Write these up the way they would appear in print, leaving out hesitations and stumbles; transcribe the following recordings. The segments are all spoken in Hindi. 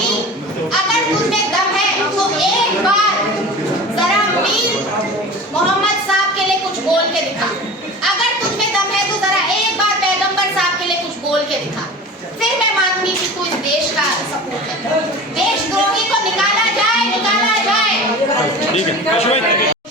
कि अगर तुझमें दम है तो एक बार जरा मीर मोहम्मद साहब के लिए कुछ बोल के दिखा। अगर तुझमें दम है तो जरा एक बार पैगंबर साहब के लिए कुछ बोल के दिखा, फिर मैं मानूंगी कि तू इस देश का सपूत है। देशद्रोही को निकाला जाए, निकाला जाए।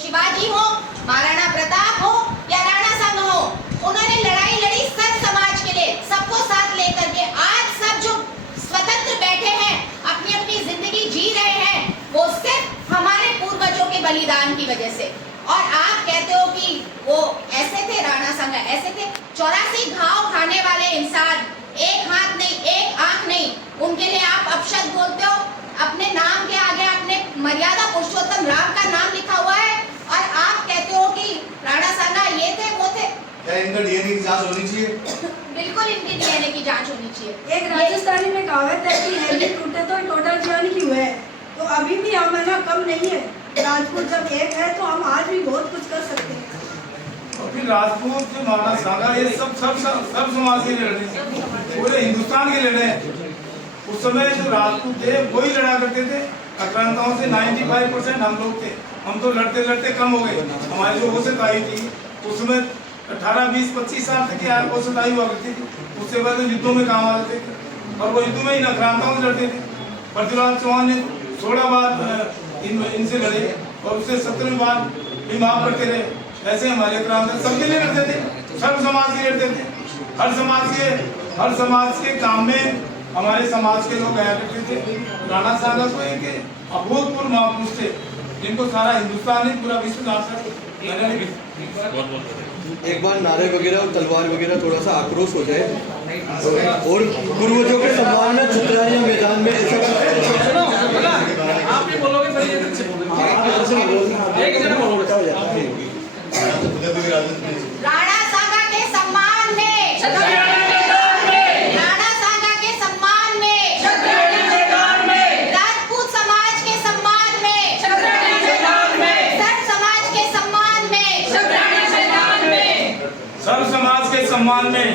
शिवाजी हो, महाराणा प्रताप हो या राणा संग हो, उन्होंने लड़ाई लड़ी सब समाज के लिए, सबको साथ लेकर के। आज सब जो स्वतंत्र बैठे हैं, अपनी अपनी जिंदगी जी रहे हैं, वो सिर्फ हमारे पूर्वजों के बलिदान की वजह से। और आप कहते हो कि वो ऐसे थे, राणा संग ऐसे थे। 84 घाव खाने वाले इंसान, एक हाथ नहीं, एक आंख नहीं, उनके लिए आप अपशब्द बोलते हो। अपने नाम के आगे आपने मर्यादा पुरुषोत्तम राम का नाम लिखा हुआ है और आप कहते हो कि राणा संगा ये थे, वो थे। क्या इनका डीएनए की जांच होनी चाहिए? बिल्कुल इनके डीएनए की जांच होनी चाहिए। एक राजस्थानी में कहावत है कि हेली टूटे तो टोटा जान की हुए। तो अभी भी हम है ना कम नहीं है। राजपूत जब एक है तो हम आज भी बहुत कुछ कर सकते हैं। और फिर राजपूत जो महाराणा सांगा, ये सब समाज के लड़े, पूरे हिंदुस्तान के लड़े। उस समय जो राजपूत थे वही लड़ा करते थे। आक्रांताओं से 95% हम लोग थे। हम तो लड़ते लड़ते कम हो गए। हमारी जो होशताई थी उसमें 18, 20, 25 साल तक यार होशताई हुआ करती थी। उससे बाद युद्धों में काम आते थे और वो युद्ध में इन आक्रांताओं से लड़ते थे। पृथ्वीराज चौहान ने 16 बार इनसे लड़े और उससे 17वीं बार भी माफ करते रहे। ऐसे हमारे आक्रांत सबके लिए लड़ते थे, सर्व समाज के लड़ते थे। हर समाज के काम में हमारे समाज के लोग आया करते थे। राणा सांगा को एक अभूतपूर्व महापुरुष थे, जिनको सारा हिंदुस्तान ही पूरा विश्व जानता है। एक बार नारे वगैरह और तलवार वगैरह थोड़ा सा आक्रोश हो जाए और पूर्वजों के सम्मान में छतरानिया मैदान में आप भी बोलोगे राणा सांगा के सम्मान में, राणा सांगा के सम्मान में, राजपूत समाज के सम्मान में, सर्व समाज के सम्मान में, सर्व समाज के सम्मान में,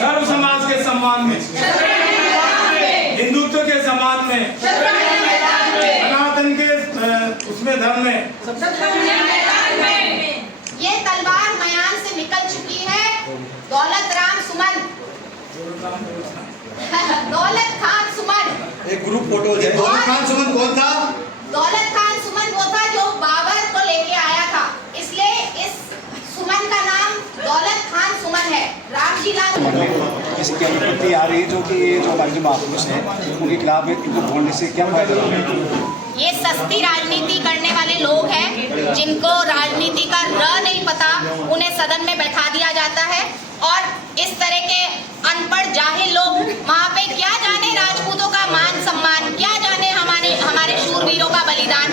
सर्व समाज के सम्मान में, हिंदुत्व के सम्मान में, सनातन के उसमें धर्म में। ये तलवार मयान से निकल चुकी है। दौलत राम सुमन, दौलत खान सुमन। एक ग्रुप फोटो है। दौलत खान सुमन कौन था? दौलत खान सुमन वो था जो बाबर को लेके आया था, इसलिए इस सुमन का नाम दौलत खान सुमन है। रामजी लाल इसकी अनुपत्ति आ रही है, जो कि ये जो हमारे जो महापुरुष हैं उनके खिलाफ इनको बोलने से क्या फायदा होगा? ये सस्ती राजनीति करने वाले लोग हैं, जिनको राजनीति का र नहीं पता, उन्हें सदन में बैठा दिया जाता है और इस तरह के अनपढ़ जाहिल लोग वहाँ पे क्या जाने राजपूतों का मान सम्मान, क्या जाने हमारे शूरवीरों का बलिदान,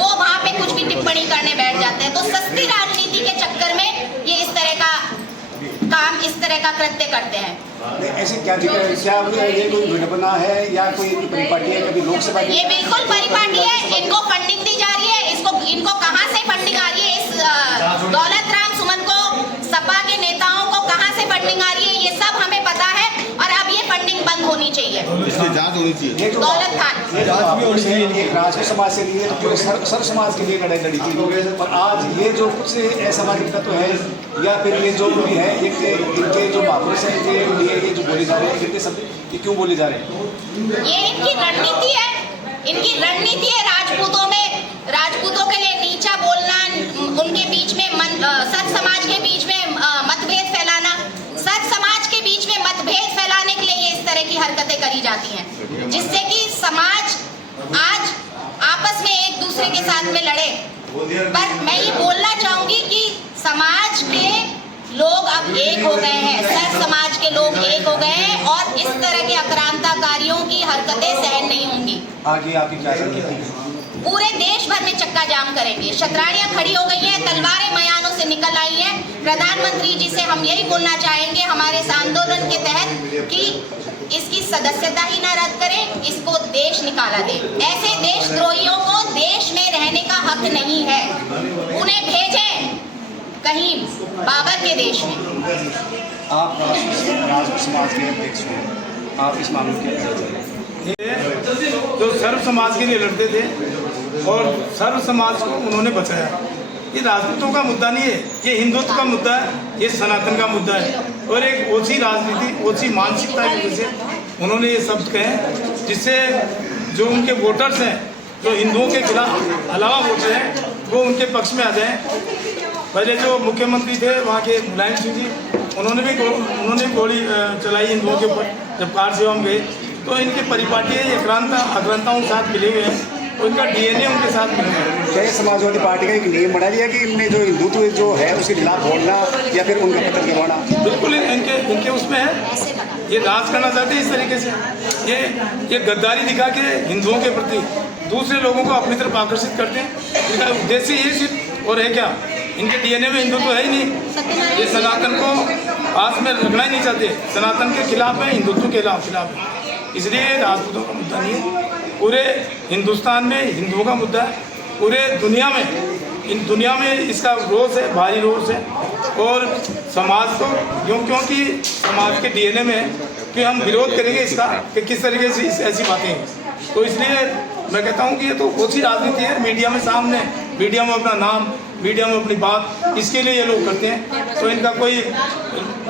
वो वहाँ पे कुछ भी टिप्पणी करने बैठ जाते हैं। तो सस्ती राजनीति के चक्कर में ये इस तरह का काम, इस तरह का कृत्य करते हैं। ऐसे क्या क्या ये कोई विडंबना है या कोई परिपाटी है? कभी लोकसभा ये बिल्कुल परिपाटी है। इनको फंडिंग दी जा रही है। इनको कहाँ से फंडिंग आ रही है? इस दौलत राम सुमन को, सपा के नेताओं को कहाँ से फंडिंग आ रही है, ये सब हमें पता है और अब ये फंडिंग बंद होनी चाहिए। इसकी जांच होनी चाहिए। दौलत खान जांच भी होनी चाहिए। एक राजपूत समाज से लिए जो सर्व समाज के लिए लड़ाई लड़ी थी, और आज ये जो कुछ असामाजिक तत्व है या फिर ये जो भी है, इनके जो महापुरुष हैं इनके लिए ये जो बोले जा रहे हैं, इनके शब्द ये क्यों बोले जा रहे हैं? ये इनकी रणनीति है। इनकी रणनीति है राजपूतों के लिए नीचा बोलना, उनके बीच में सर्व समाज के बीच में मतभेद फैलाना, सर्व समाज के बीच में मतभेद फैलाने के लिए ये इस तरह की हरकतें करी जाती हैं, जिससे कि समाज आज आपस में एक दूसरे के साथ में लड़े। पर मैं ये बोलना चाहूंगी कि समाज के लोग अब एक हो गए हैं, सर्व समाज के लोग एक हो गए हैं और इस तरह के आक्रांताकारियों की हरकतें सहन नहीं होंगी। आगे आपकी क्या रणनीति है? पूरे देश भर में चक्का जाम करेंगे। शतरानियां खड़ी हो गई हैं, तलवारें मयानों से निकल आई हैं। प्रधानमंत्री जी से हम यही बोलना चाहेंगे हमारे इस आंदोलन के तहत कि इसकी सदस्यता ही ना रद्द करें, इसको देश निकाला दे। ऐसे देशद्रोहियों को देश में रहने का हक नहीं है, उन्हें भेजें कहीं बाबर के देश में। आप राजपूत समाज के अध्यक्ष हैं, आप इस मामले के ये जो सर्व समाज के लिए लड़ते थे और सर्व समाज को उन्होंने बचाया। ये राजपूतों का मुद्दा नहीं है, ये हिंदुत्व का मुद्दा है, ये सनातन का मुद्दा है। और एक ओछी राजनीति, ओछी मानसिकता की वजह से उन्होंने ये शब्द कहे, जिससे जो उनके वोटर्स हैं, जो हिंदुओं के खिलाफ अलावा वोटर हैं, वो उनके पक्ष में आ जाएं। पहले जो मुख्यमंत्री थे वहाँ के मुलायम सिंह जी, उन्होंने भी गोली चलाई हिंदुओं के ऊपर जब कार सेवा में गए। तो इनके परिपाटी आक्रांताओं के साथ मिले हुए हैं, उनका डीएनए उनके साथ मिला हुआ है। क्या समाजवादी पार्टी का एक नियम बना दिया कि इनने जो हिंदुत्व जो है उसके खिलाफ बोलना या फिर उनका पतन करवाना? बिल्कुल इनके उसमें है, ये राज करना चाहते हैं इस तरीके से। ये गद्दारी दिखा के हिंदुओं के प्रति दूसरे लोगों को अपनी तरफ आकर्षित करते हैं। इनका उद्देश्य ये सिर्फ और है क्या, इनके डीएनए में हिंदुत्व है ही नहीं। ये सनातन को पास में रखना ही नहीं चाहते, सनातन के खिलाफ है, हिंदुत्व के खिलाफ है। इसलिए राजपूतों का मुद्दा नहीं है, पूरे हिंदुस्तान में हिंदुओं का मुद्दा है। पूरे दुनिया में इसका रोष है, भारी रोष है। और समाज को क्योंकि समाज के डीएनए में है कि हम विरोध करेंगे इसका कि किस तरीके से ऐसी बातें हैं। तो इसलिए मैं कहता हूँ कि ये तो ओछी राजनीति है, मीडिया में सामने, मीडिया में अपना नाम, मीडिया में अपनी बात, इसके लिए ये लोग करते हैं। तो इनका कोई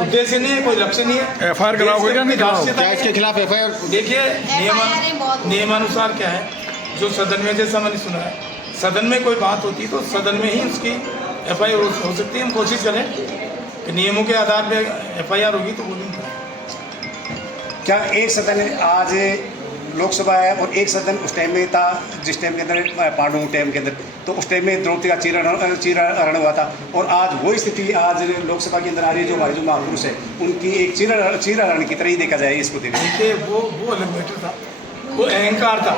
उद्देश्य नहीं है, कोई लक्ष्य नहीं है। एफआईआर कराओगे क्या नहीं कराओगे? क्या इसके खिलाफ एफआईआर? देखिए नियमानुसार क्या है, जो सदन में, जैसा मैंने सुना है, सदन में कोई बात होती है तो सदन में ही उसकी एफआईआर हो सकती है। हम कोशिश करें कि नियमों के आधार पर एफआईआर होगी तो वो नहीं करें। क्या एक सदन आज लोकसभा है और एक सदन उस टाइम में था जिस टाइम के अंदर पांडु टाइम के अंदर, तो उस टाइम में द्रौपदी का चीरहरण हुआ था, और आज वही स्थिति आज लोकसभा के अंदर आ रही है। जो हमारे जो महापुरुष है उनकी एक चीरहरण की तरह ही देखा जाए इसको। देखिए वो अलग मैटर था, वो अहंकार था।